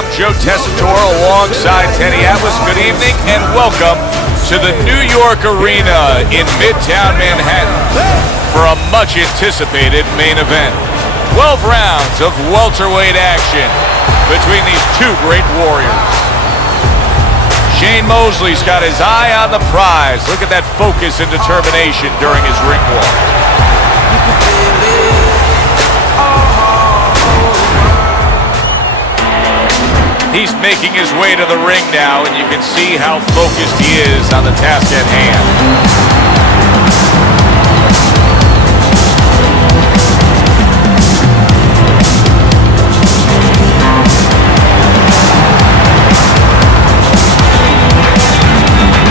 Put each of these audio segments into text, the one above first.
I'm Joe Tessitore alongside Teddy Atlas. Good evening and welcome to the New York Arena in Midtown Manhattan for a much anticipated main event. 12 rounds of welterweight action between these two great warriors. Shane Mosley's got his eye on the prize. Look at that focus and determination during his ring walk. He's making his way to the ring now, and you can see how focused he is on the task at hand.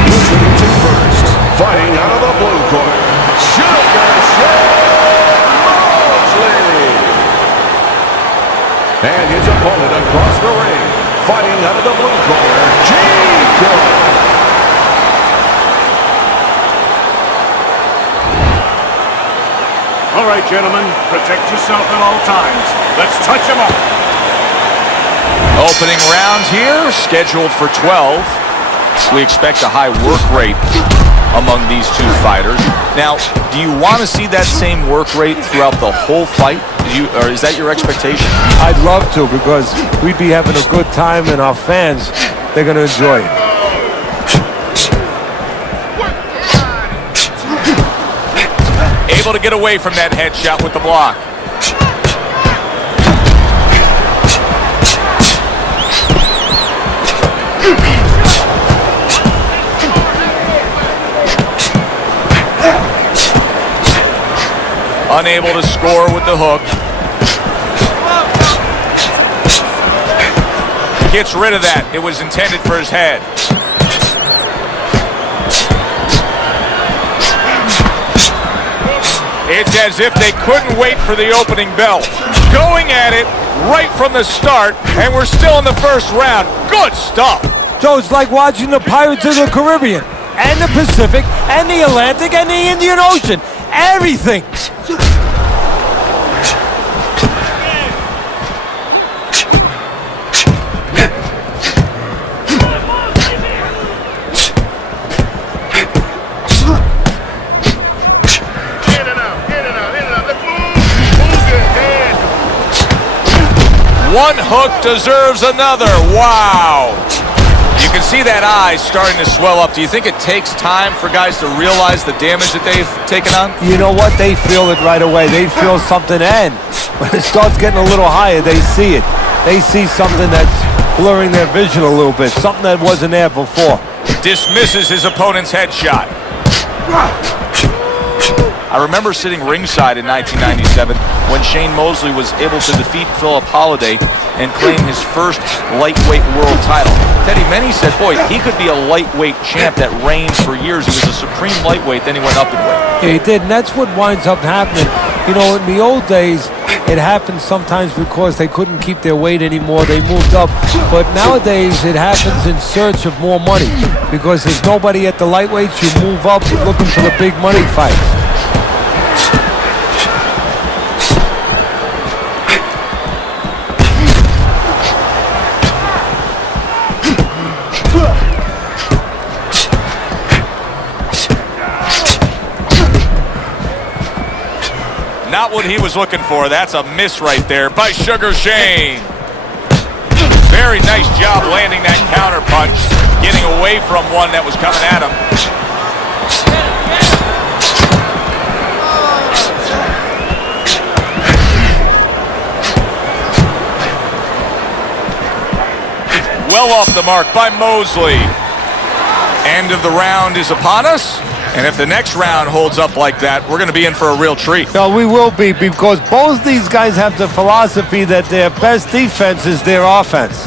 Introducing first, fighting out of the blue corner, Mosley. And his opponent across the ring, fighting out of the blue corner, Chico. All right, gentlemen, protect yourself at all times. Let's touch him up. Opening round here, scheduled for 12. We expect a high work rate among these two fighters. Now, do you want to see that same work rate throughout the whole fight? Or is that your expectation? I'd love to, because we'd be having a good time, and our fans, they're going to enjoy it. Able to get away from that headshot with the block. Unable to score with the hook. Gets rid of that. It was intended for his head. It's as if they couldn't wait for the opening bell. Going at it right from the start, and we're still in the first round. Good stuff. Joe, it's like watching the Pirates of the Caribbean, and the Pacific, and the Atlantic, and the Indian Ocean. Everything. One hook deserves another. Wow. You can see that eye starting to swell up. Do you think it takes time for guys to realize the damage that they've taken on? You know what? They feel it right away. They feel something, and when it starts getting a little higher, they see it. They see something that's blurring their vision a little bit, something that wasn't there before. Dismisses his opponent's headshot. I remember sitting ringside in 1997 when Shane Mosley was able to defeat Philip Holliday and claim his first lightweight world title. Teddy, many said, boy, he could be a lightweight champ that reigned for years. He was a supreme lightweight, then he went up in weight. Yeah, he did, and that's what winds up happening. You know, in the old days, it happened sometimes because they couldn't keep their weight anymore. They moved up. But nowadays, it happens in search of more money, because there's nobody at the lightweights. You move up looking for the big money fights. Not what he was looking for. That's a miss right there by Sugar Shane. Very nice job landing that counter punch, getting away from one that was coming at him. Well off the mark by Mosley. End of the round is upon us. And if the next round holds up like that, we're going to be in for a real treat. No, we will be, because both these guys have the philosophy that their best defense is their offense.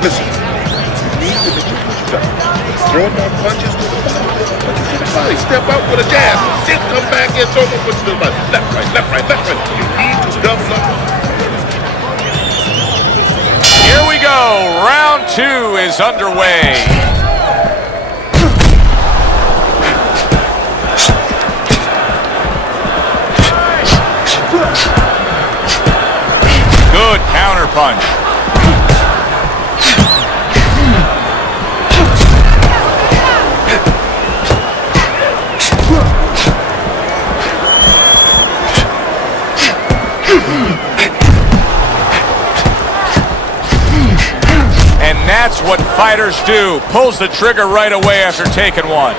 Listen, you need to make sure you got throwing down punches to the body. Step out with a jab. Sit, come back in, throw more punches to the body. Left, right, left, right, left, right. You need to double up. Here we go. Round two is underway. counterpunch. And that's what fighters do. Pulls the trigger right away after taking one.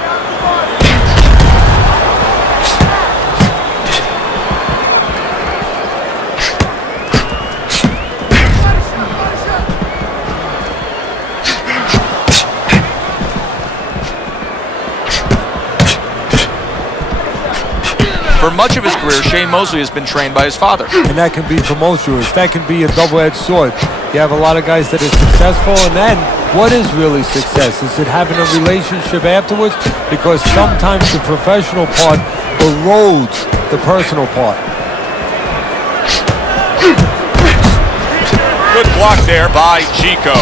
For much of his career, Shane Mosley has been trained by his father. And that can be tumultuous. That can be a double-edged sword. You have a lot of guys that are successful, and then what is really success? Is it having a relationship afterwards? Because sometimes the professional part erodes the personal part. Good block there by Chico.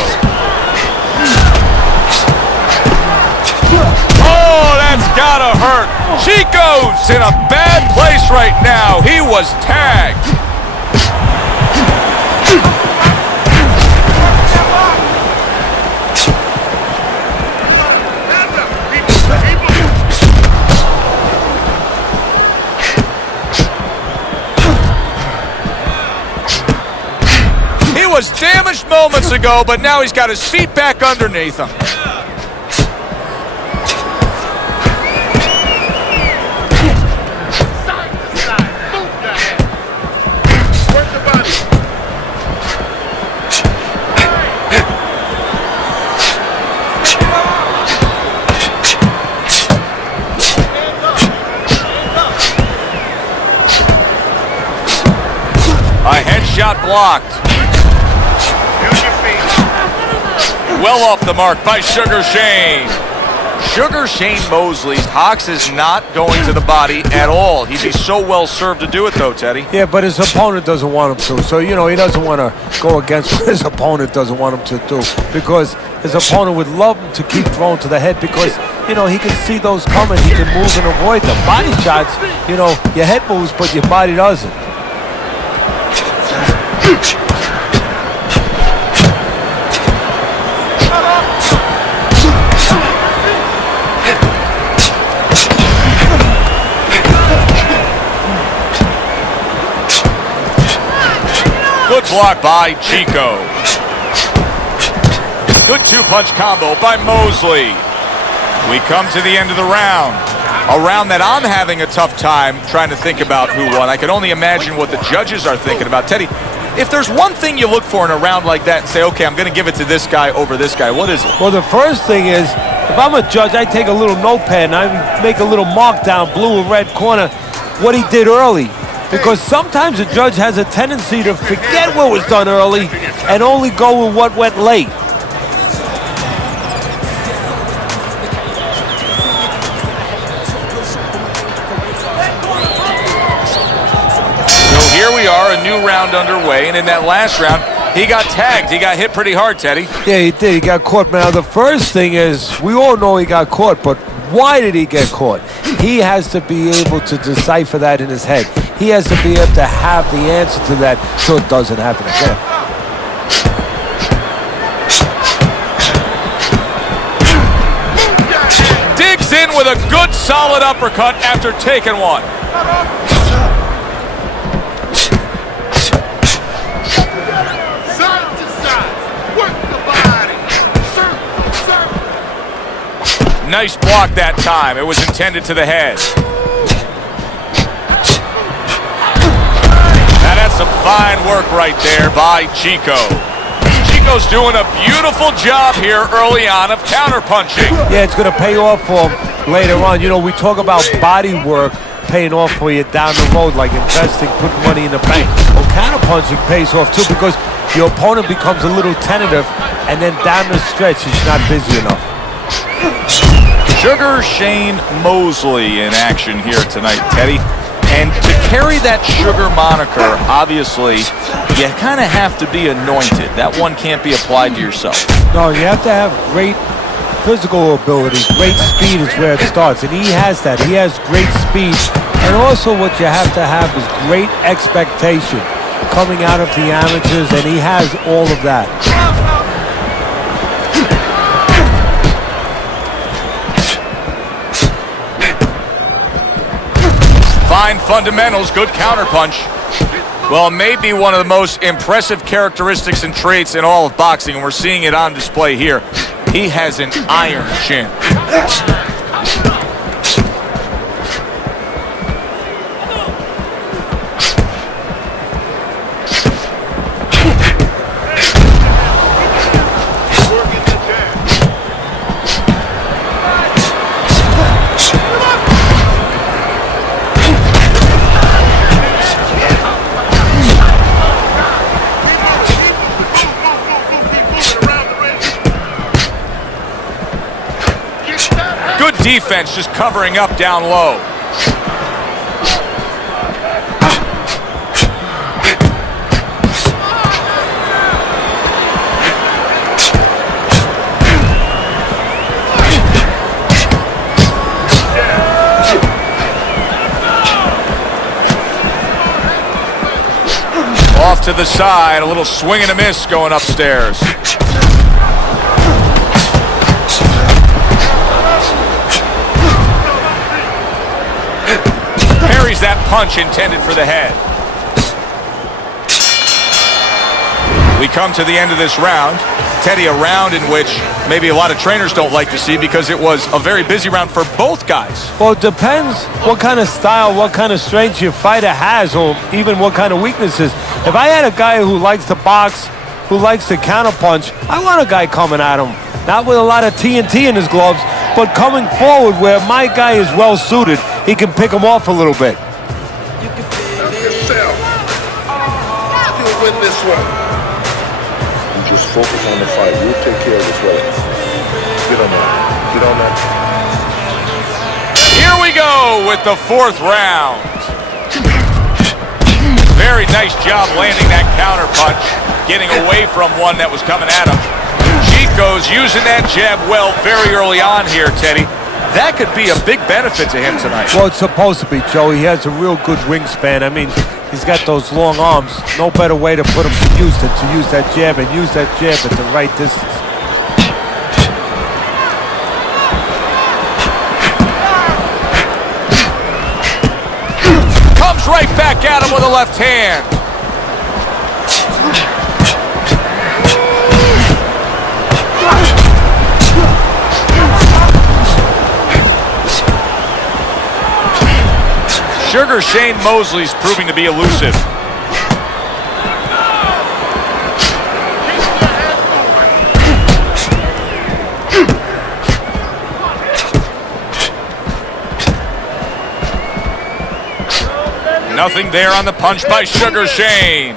Oh, that's gotta hurt. Chico's in a bad place right now. He was tagged. He was damaged moments ago, but now he's got his feet back underneath him. A headshot blocked. Use your feet. Well off the mark by Sugar Shane. Sugar Shane Mosley, Hawks is not going to the body at all. He'd be so well served to do it though, Teddy. Yeah, but his opponent doesn't want him to. So, you know, he doesn't want to go against what his opponent doesn't want him to do. Because his opponent would love him to keep throwing to the head because, you know, he can see those coming. He can move and avoid them. Body shots, you know, your head moves, but your body doesn't. Good block by Chico. Good two-punch combo by Mosley. We come to the end of the round. A round that I'm having a tough time trying to think about who won. I can only imagine what the judges are thinking about. Teddy, if there's one thing you look for in a round like that and say, okay, I'm going to give it to this guy over this guy, what is it? Well, the first thing is, if I'm a judge, I take a little notepad and I make a little mark down, blue or red corner, what he did early. Because sometimes a judge has a tendency to forget what was done early and only go with what went late. So here we are, a new round underway, and in that last round, he got tagged. He got hit pretty hard, Teddy. Yeah, he did. He got caught. Now, the first thing is, we all know he got caught, but why did he get caught? He has to be able to decipher that in his head. He has to be able to have the answer to that so it doesn't happen again. Digs in with a good, solid uppercut after taking one. Side to side. Work the body. Circle. Nice block that time. It was intended to the head. That's some fine work right there by Chico. Chico's doing a beautiful job here early on of counterpunching. Yeah, it's going to pay off for him later on. You know, we talk about body work paying off for you down the road, like investing, putting money in the bank. Well, counterpunching pays off too because your opponent becomes a little tentative, and then down the stretch, he's not busy enough. Sugar Shane Mosley in action here tonight, Teddy. And to carry that Sugar moniker, obviously, you kind of have to be anointed. That one can't be applied to yourself. No, you have to have great physical ability. Great speed is where it starts, and he has that. He has great speed. And also what you have to have is great expectation. coming out of the amateurs, and he has all of that. Fine fundamentals, good counterpunch. Well, maybe one of the most impressive characteristics and traits in all of boxing, and we're seeing it on display here. He has an iron chin. Defense just covering up down low. Off to the side, a little swing and a miss going upstairs. Parries that punch intended for the head. We come to the end of this round. Teddy, a round in which maybe a lot of trainers don't like to see because it was a very busy round for both guys. Well, it depends what kind of style, what kind of strength your fighter has, or even what kind of weaknesses. If I had a guy who likes to box, who likes to counterpunch, I want a guy coming at him. Not with a lot of TNT in his gloves, but coming forward where my guy is well suited. He can pick him off a little bit. Yourself. You'll win this one. You just focus on the fight. You'll take care of this Felix. Get on that. Get on that. Here we go with the fourth round. Very nice job landing that counter punch, getting away from one that was coming at him. Chico's using that jab well very early on here, Teddy. That could be a big benefit to him tonight. Well, it's supposed to be, Joe. He has a real good wingspan. I mean, he's got those long arms. No better way to put him to use than to use that jab and use that jab at the right distance. Comes right back at him with a left hand. Sugar Shane Mosley's proving to be elusive. Nothing there on the punch by Sugar Shane.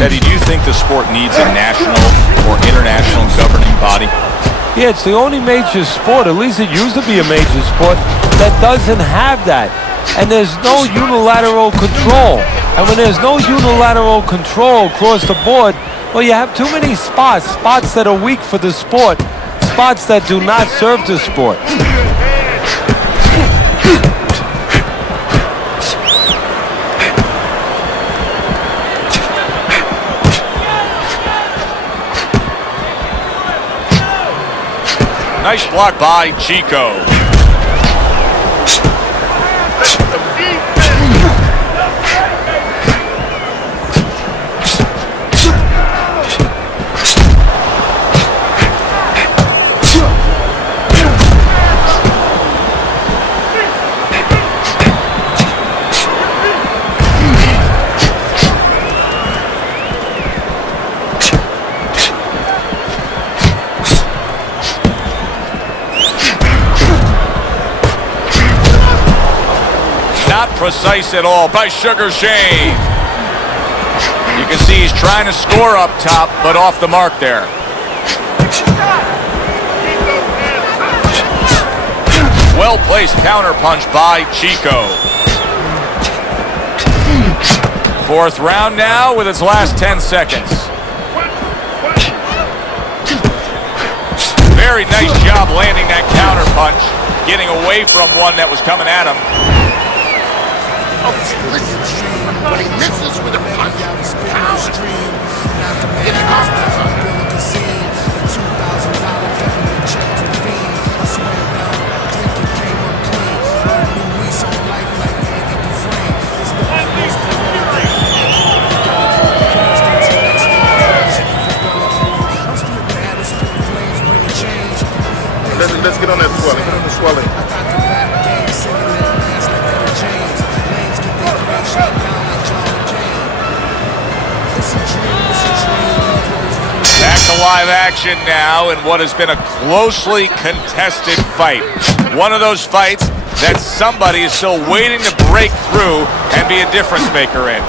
Teddy, do you think the sport needs a national or international governing body? Yeah, it's the only major sport, at least it used to be a major sport, that doesn't have that. And there's no unilateral control. And when there's no unilateral control across the board, well, you have too many spots that are weak for the sport, spots that do not serve the sport. Nice block by Chico. Precise at all by Sugar Shane. You can see he's trying to score up top, but off the mark there. Well-placed counterpunch by Chico. Fourth round now with its last 10 seconds. Very nice job landing that counter punch, getting away from one that was coming at him. When he misses with a punch, how? Get it off the top. Let's get on that swelling. Get on the swelling. Back to live action now in what has been a closely contested fight. One of those fights that somebody is still waiting to break through and be a difference maker in.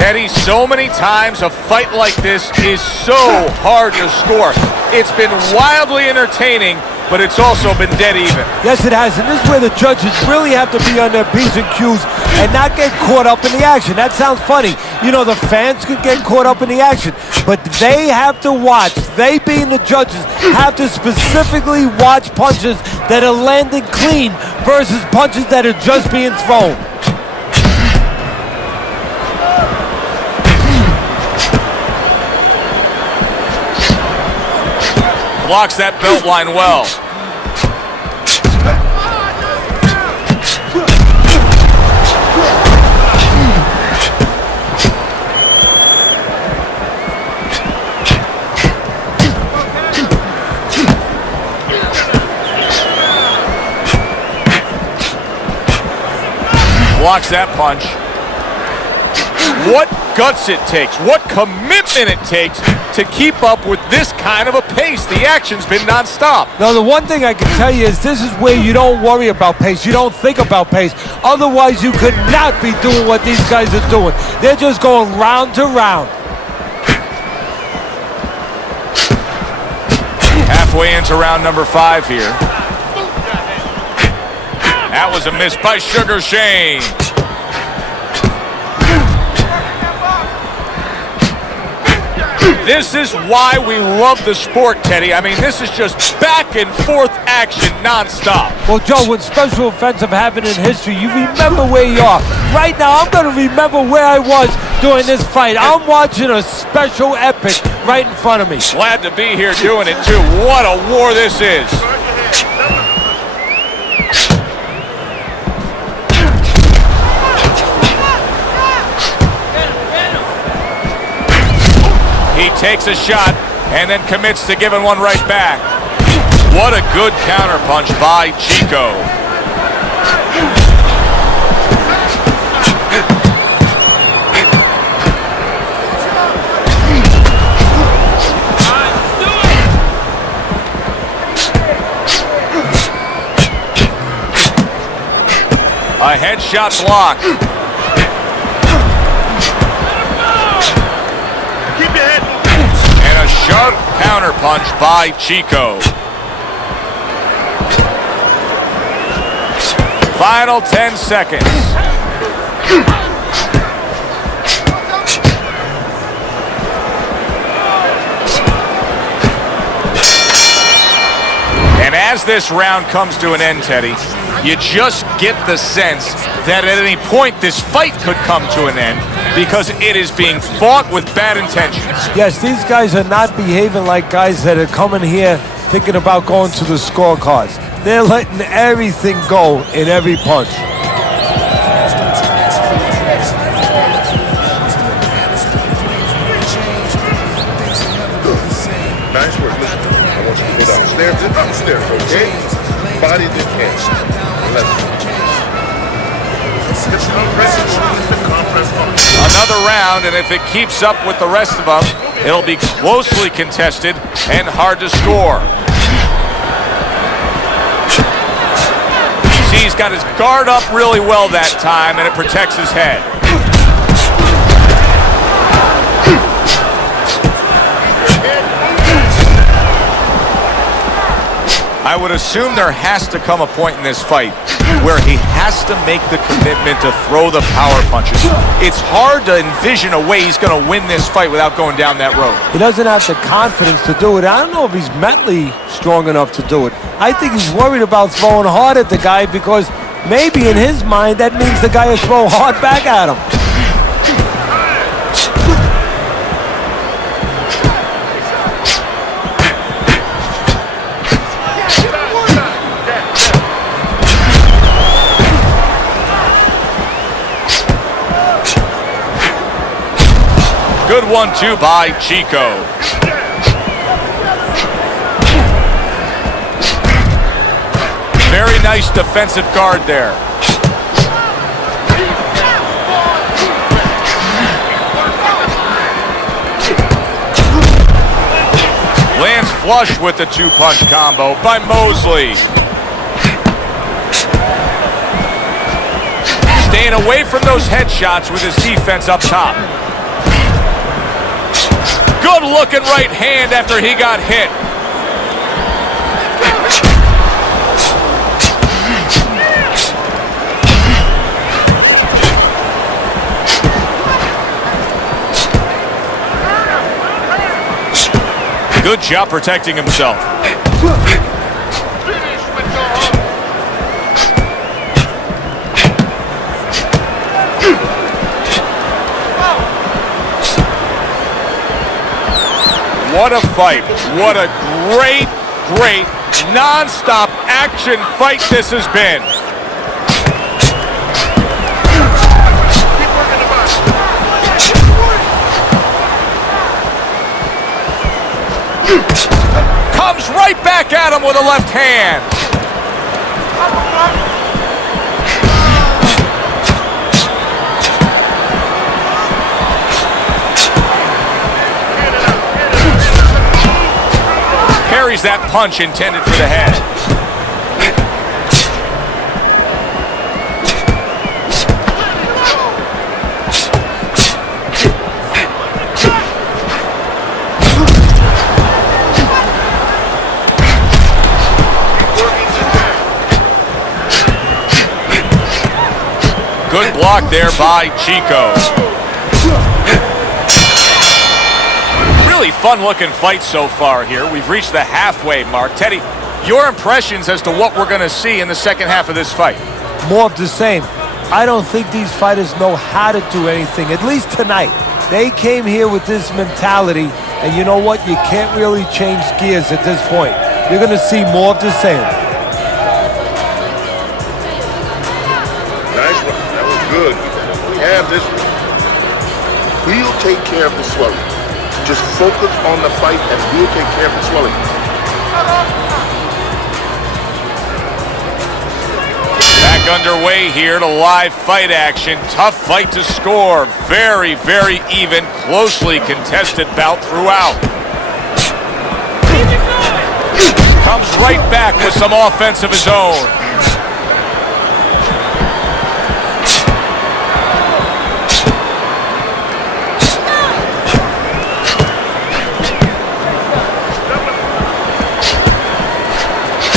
Teddy, so many times a fight like this is so hard to score. It's been wildly entertaining, but it's also been dead even. Yes, it has, and this is where the judges really have to be on their P's and Q's and not get caught up in the action. That sounds funny. You know, the fans could get caught up in the action, but they have to watch. They, being the judges, have to specifically watch punches that are landing clean versus punches that are just being thrown. Blocks that belt line well. Blocks that punch. What guts it takes, what commitment it takes to keep up with this kind of a pace. The action's been nonstop. Now, the one thing I can tell you is this is where you don't worry about pace. You don't think about pace. Otherwise, you could not be doing what these guys are doing. They're just going round to round. Halfway into round number 5 here. That was a miss by Sugar Shane. This is why we love the sport, Teddy. I mean, this is just back and forth action nonstop. Well, Joe, when special events have happened in history, you remember where you are. Right now, I'm going to remember where I was during this fight. I'm watching a special epic right in front of me. Glad to be here doing it, too. What a war this is. He takes a shot and then commits to giving one right back. What a good counterpunch by Chico. A headshot block. A sharp counterpunch by Chico. Final 10 seconds. And as this round comes to an end, Teddy, you just get the sense that at any point this fight could come to an end because it is being fought with bad intentions. Yes, these guys are not behaving like guys that are coming here thinking about going to the scorecards. They're letting everything go in every punch. Nice work. Listen, I want you to go downstairs and upstairs, okay? Body to head. Another round, and if it keeps up with the rest of them, it'll be closely contested and hard to score. See, he's got his guard up really well that time, and it protects his head. I would assume there has to come a point in this fight where he has to make the commitment to throw the power punches. It's hard to envision a way he's going to win this fight without going down that road. He doesn't have the confidence to do it. I don't know if he's mentally strong enough to do it. I think he's worried about throwing hard at the guy because maybe in his mind that means the guy will throw hard back at him. Good 1-2 by Chico. Very nice defensive guard there. Lands flush with the two-punch combo by Mosley. Staying away from those headshots with his defense up top. Good looking right hand after he got hit. Good job protecting himself. What a fight. What a great, great, non-stop action fight this has been. Comes right back at him with a left hand. Parries that punch intended for the head. Good block there by Chico. Really fun-looking fight so far here. We've reached the halfway mark. Teddy, your impressions as to what we're going to see in the second half of this fight? More of the same. I don't think these fighters know how to do anything, at least tonight. They came here with this mentality, and you know what? You can't really change gears at this point. You're going to see more of the same. Nice one. That was good. We have this one. We'll take care of the swelling. Just focus on the fight and we'll take care of the swelling. Back underway here to live fight action. Tough fight to score. Very, very even, closely contested bout throughout. Comes right back with some offense of his own.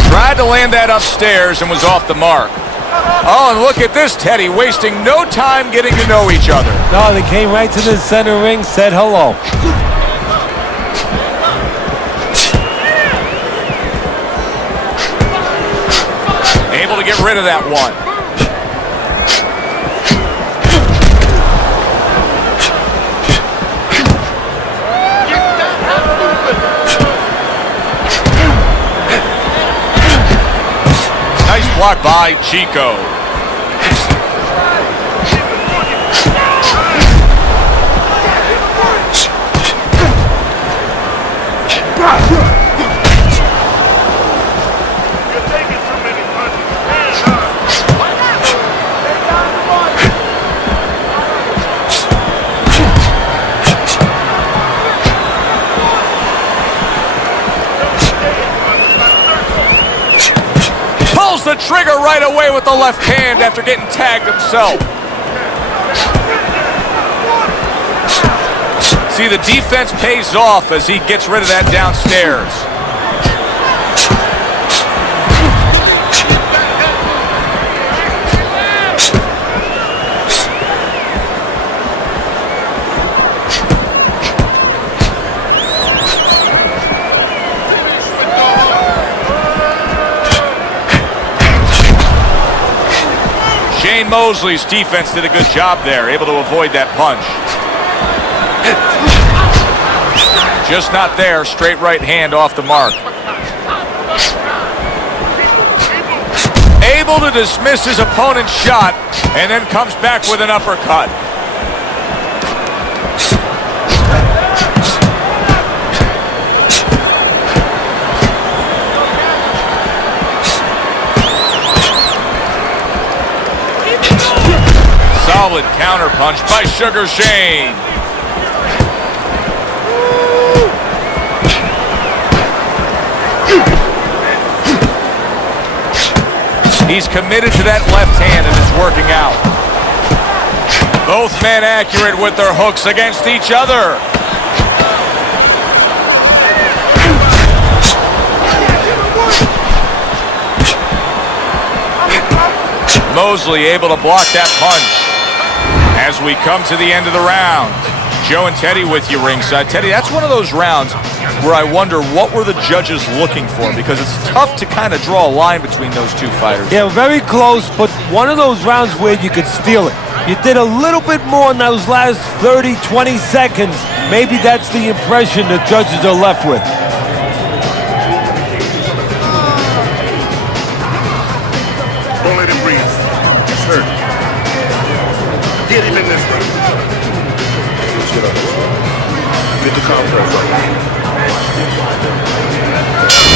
Tried to land that upstairs and was off the mark. Oh, and look at this, Teddy, wasting no time getting to know each other. No, they came right to the center ring, said hello. Able to get rid of that one. Nice block by Chico. The trigger right away with the left hand after getting tagged himself. See, the defense pays off as he gets rid of that downstairs. Shane Mosley's defense did a good job there, able to avoid that punch. Just not there, straight right hand off the mark. Able to dismiss his opponent's shot and then comes back with an uppercut. Solid counterpunch by Sugar Shane. He's committed to that left hand and it's working out. Both men accurate with their hooks against each other. Mosley able to block that punch. As we come to the end of the round, Joe and Teddy with you ringside. Teddy, that's one of those rounds where I wonder what were the judges looking for, because it's tough to kind of draw a line between those two fighters. Yeah, very close, but one of those rounds where you could steal it. You did a little bit more in those last 30, 20 seconds. Maybe that's the impression the judges are left with. Don't let him breathe. He's hurt. Get him in this round. Get the compress right.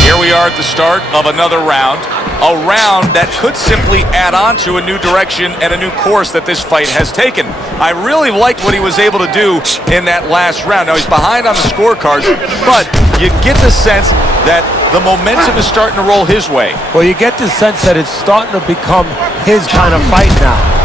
Here we are at the start of another round. A round that could simply add on to a new direction and a new course that this fight has taken. I really liked what he was able to do in that last round. Now, he's behind on the scorecards, but you get the sense that the momentum is starting to roll his way. Well, you get the sense that it's starting to become his kind of fight now.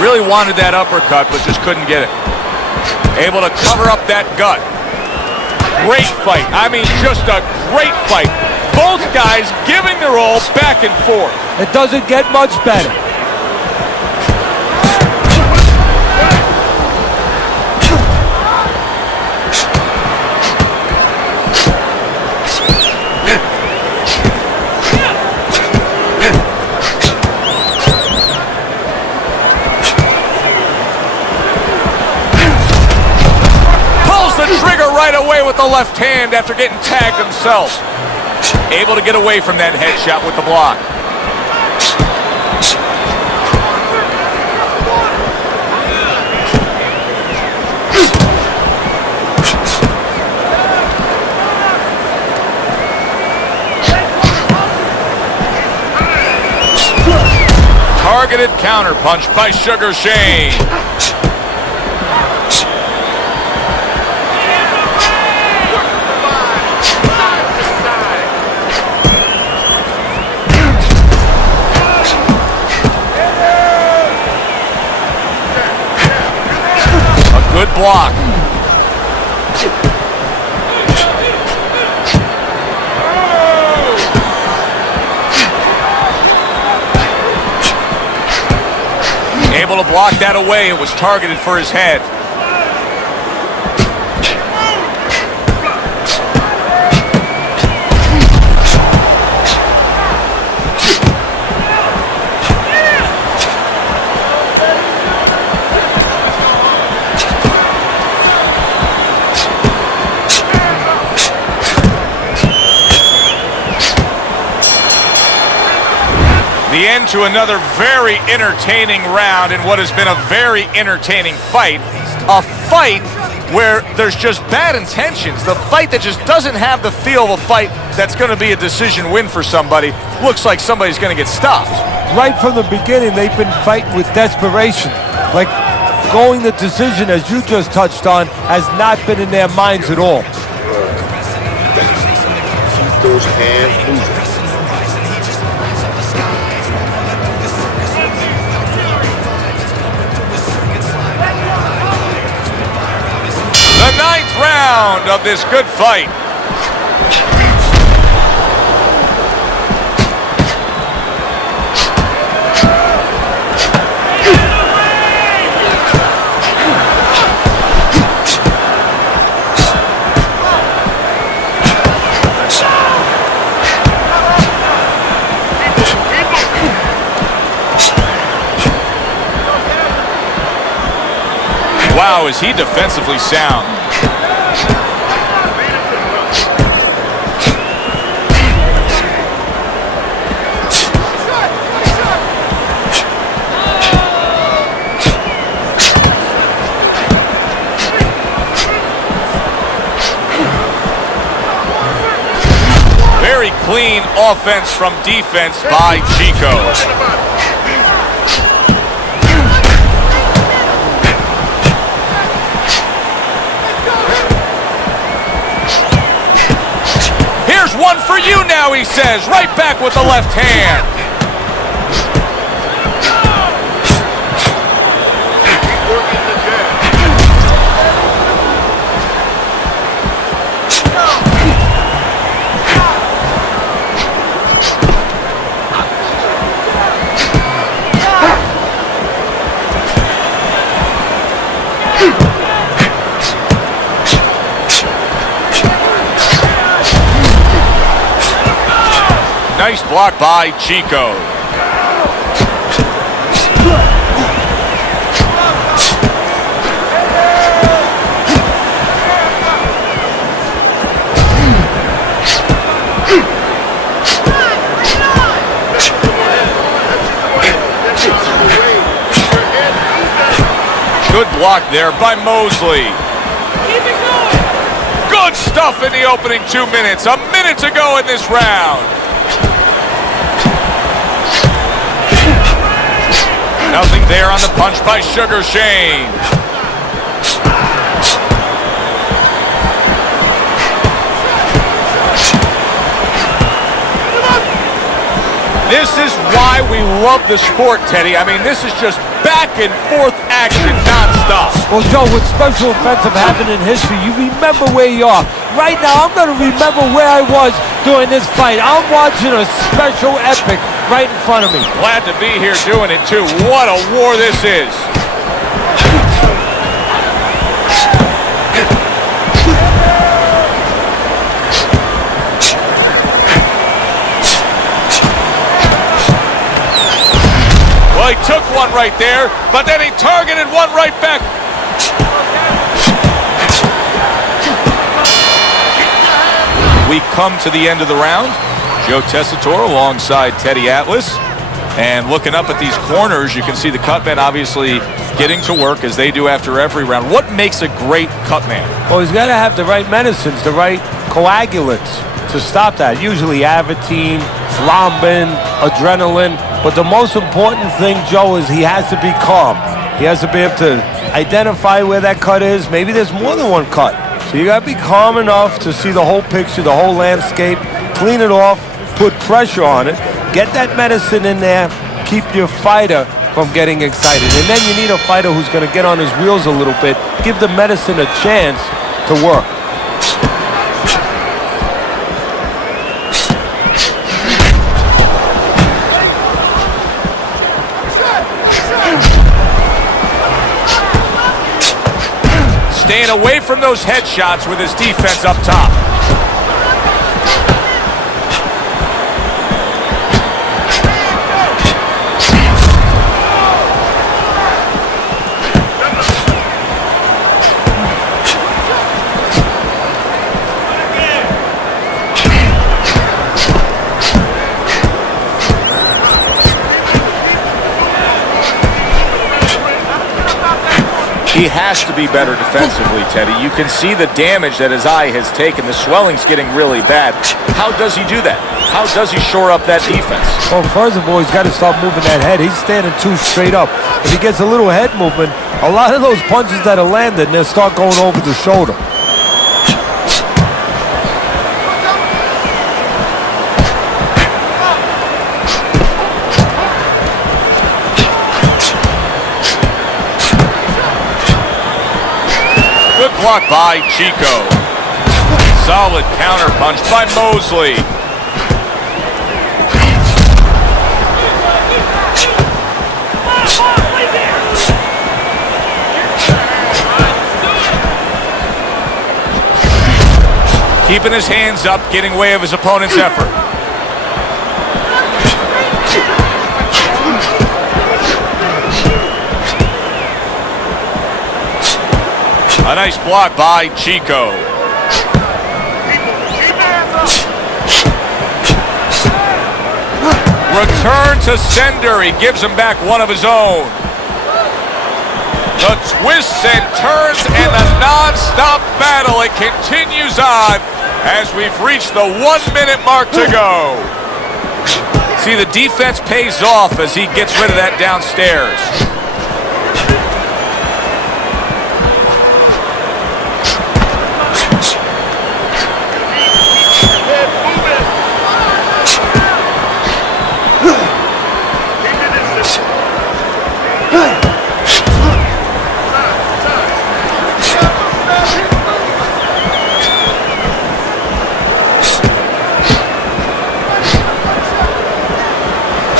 Really wanted that uppercut, but just couldn't get it. Able to cover up that gut. Great fight. I mean, just a great fight. Both guys giving their all back and forth. It doesn't get much better. Right away with the left hand after getting tagged himself. Able to get away from that headshot with the block. Targeted counterpunch by Sugar Shane. Good block. Able to block that away. It was targeted for his head. The end to another very entertaining round in what has been a very entertaining fight. A fight where there's just bad intentions. The fight that just doesn't have the feel of a fight that's going to be a decision win for somebody. looks like somebody's going to get stopped. Right from the beginning, they've been fighting with desperation. Like going the decision, as you just touched on, has not been in their minds at all. Keep those hands moving. The 9th round of this good fight. Wow, is he defensively sound. Very clean offense from defense by Chico. One for you now, he says, right back with the left hand. Nice block by Chico. Good block there by Mosley. Good stuff in the opening 2 minutes. A minute to go in this round. Nothing there on the punch by Sugar Shane. This is why we love the sport, Teddy. I mean, this is just back and forth action nonstop. Well, Joe, with special offensive happened in history, you remember where you are. Right now, I'm going to remember where I was during this fight. I'm watching a special epic right in front of me. Glad to be here doing it, too. What a war this is. Well, he took one right there, but then he targeted one right back. We come to the end of the round. Joe Tessitore alongside Teddy Atlas. And looking up at these corners, you can see the cutman obviously getting to work as they do after every round. What makes a great cutman? Well, he's got to have the right medicines, the right coagulants to stop that. Usually Avitine, thrombin, adrenaline. But the most important thing, Joe, is he has to be calm. He has to be able to identify where that cut is. Maybe there's more than one cut. So you got to be calm enough to see the whole picture, the whole landscape, clean it off, put pressure on it, get that medicine in there, keep your fighter from getting excited. And then you need a fighter who's going to get on his wheels a little bit, give the medicine a chance to work. Staying away from those headshots with his defense up top. He has to be better defensively, Teddy. You can see the damage that his eye has taken. The swelling's getting really bad. How does he do that? How does he shore up that defense? Well, first of all, he's got to start moving that head. He's standing too straight up. If he gets a little head movement, a lot of those punches that are landing, they'll start going over the shoulder. Good block by Chico. Solid counter punch by Mosley. Keeping his hands up, getting way of his opponent's effort. A nice block by Chico. Return to sender. He gives him back one of his own. The twists and turns and the non-stop battle. It continues on as we've reached the 1 minute mark to go. See, the defense pays off as he gets rid of that downstairs.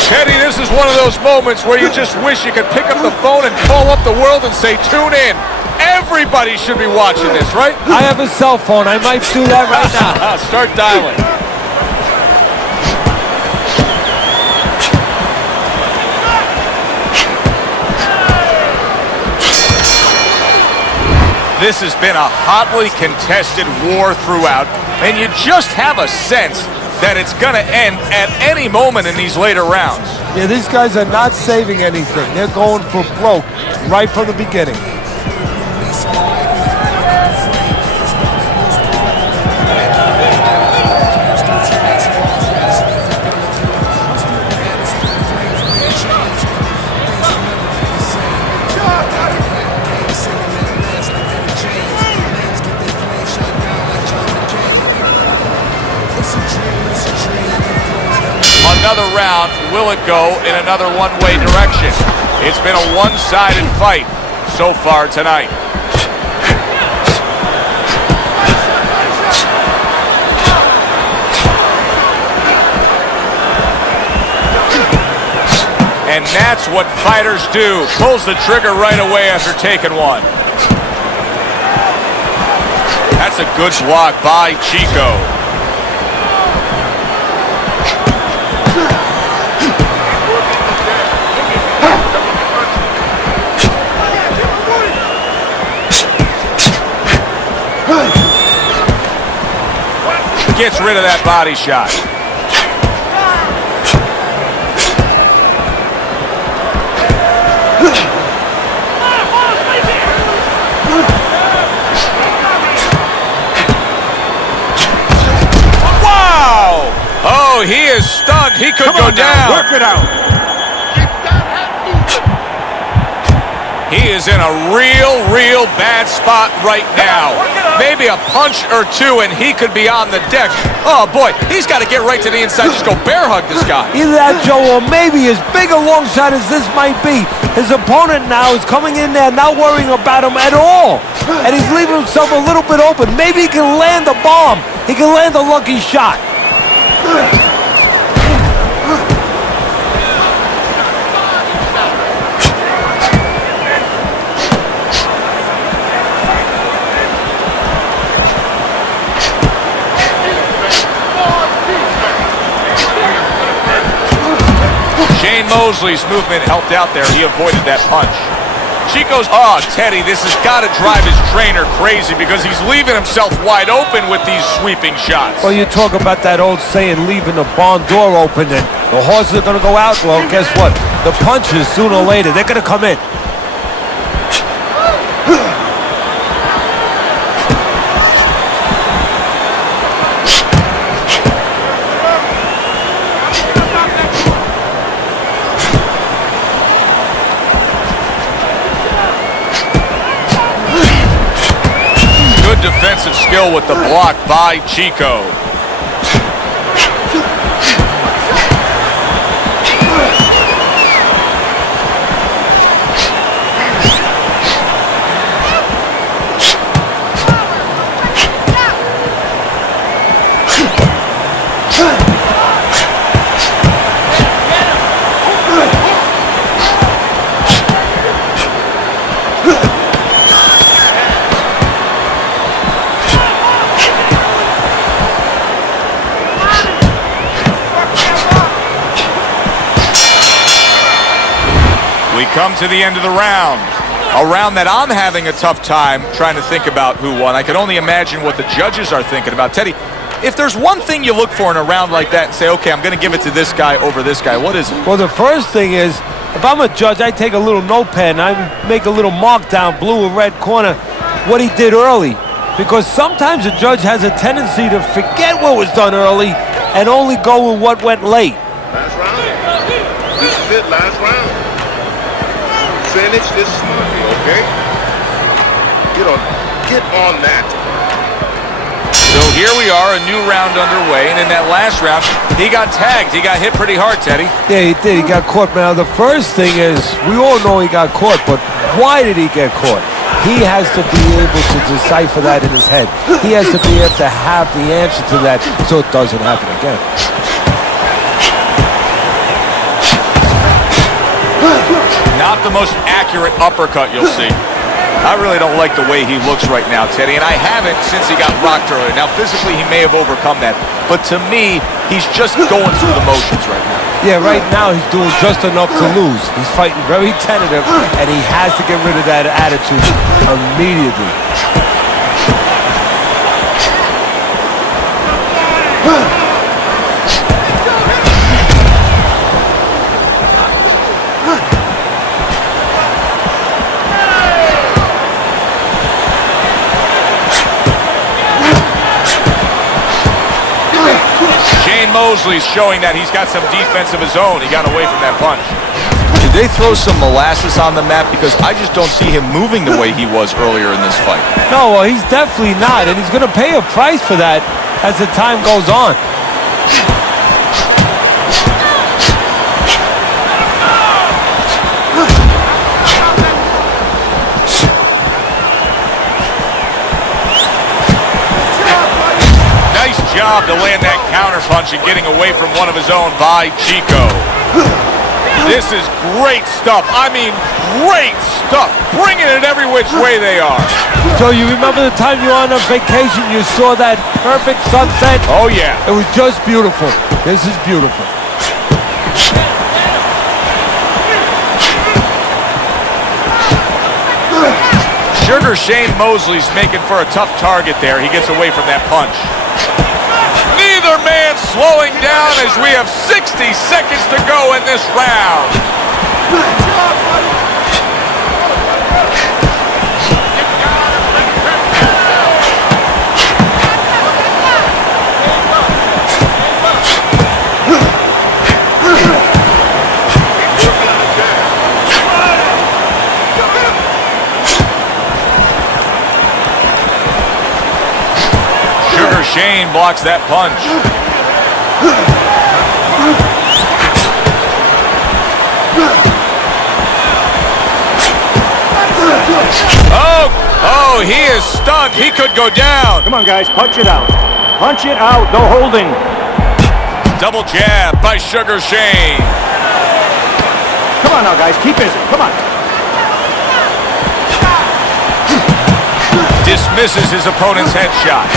Teddy, this is one of those moments where you just wish you could pick up the phone and call up the world and say, tune in. Everybody should be watching this, right? I have a cell phone. I might do that right now. Start dialing. This has been a hotly contested war throughout, and you just have a sense that it's going to end at any moment in these later rounds. Yeah, these guys are not saving anything. They're going for broke right from the beginning. Another round, will it go in another one-way direction? It's been a one-sided fight so far tonight. And that's what fighters do. Pulls the trigger right away after taking one. That's a good block by Chico. Gets rid of that body shot. Wow! Oh, he is stunned. He could go down. Work it out. He is in a real bad spot right now. Maybe a punch or two and he could be on the deck. Oh boy, he's got to get right to the inside. Just go bear hug this guy. Either that, Joe, or maybe as big a long shot as this might be, his opponent now is coming in there not worrying about him at all. And he's leaving himself a little bit open. Maybe he can land a bomb. He can land a lucky shot. Mosley's movement helped out there. He avoided that punch. Chico's, oh, Teddy, this has got to drive his trainer crazy because he's leaving himself wide open with these sweeping shots. Well, you talk about that old saying, leaving the barn door open and the horses are going to go out. Well, guess what? The punches, sooner or later, they're going to come in. Good defensive skill with the block by Chico. We come to the end of the round. A round that I'm having a tough time trying to think about who won. I can only imagine what the judges are thinking about. Teddy, if there's one thing you look for in a round like that and say, okay, I'm going to give it to this guy over this guy, what is it? Well, the first thing is, if I'm a judge, I take a little notepad and I make a little mark down, blue or red corner, what he did early. Because sometimes a judge has a tendency to forget what was done early and only go with what went late. Last round. This is it, last round. Finish this smartly, okay? Get on that. So here we are, a new round underway, and in that last round, he got tagged. He got hit pretty hard, Teddy. Yeah, he did. He got caught. Now, the first thing is, we all know he got caught, but why did he get caught? He has to be able to decipher that in his head. He has to be able to have the answer to that so it doesn't happen again. Not the most accurate uppercut you'll see. I really don't like the way he looks right now, Teddy, and I haven't since he got rocked earlier. Now, physically, he may have overcome that, but to me, he's just going through the motions right now. Yeah, right now he's doing just enough to lose. He's fighting very tentative, and he has to get rid of that attitude immediately. Mosley's showing that he's got some defense of his own. He got away from that punch. Did they throw some molasses on the mat? Because I just don't see him moving the way he was earlier in this fight. No, well, he's definitely not, and he's going to pay a price for that as the time goes on. Job to land that counter punch and getting away from one of his own by Chico. This is great stuff. I mean, great stuff. Bringing it every which way they are. So you remember the time you were on a vacation, you saw that perfect sunset? Oh, yeah. It was just beautiful. This is beautiful. Sugar Shane Mosley's making for a tough target there. He gets away from that punch. Neither man slowing down as we have 60 seconds to go in this round. Sugar Shane blocks that punch. Oh, he is stunned. He could go down. Come on, guys, punch it out. Punch it out, no holding. Double jab by Sugar Shane. Come on now, guys, keep busy, come on. Dismisses his opponent's headshot.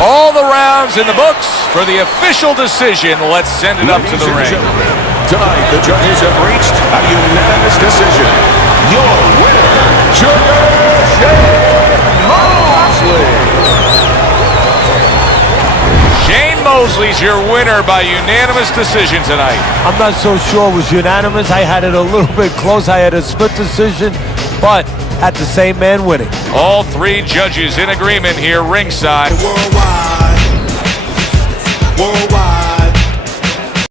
All the rounds in the books for the official decision. Let's send it up to the ring. Tonight, the judges have reached a unanimous decision. Your winner, Sugar Shane Mosley. Shane Mosley Mosley's your winner by unanimous decision tonight. I'm not so sure it was unanimous. I had it a little bit close. I had a split decision, but had the same man winning. All three judges in agreement here ringside. Worldwide.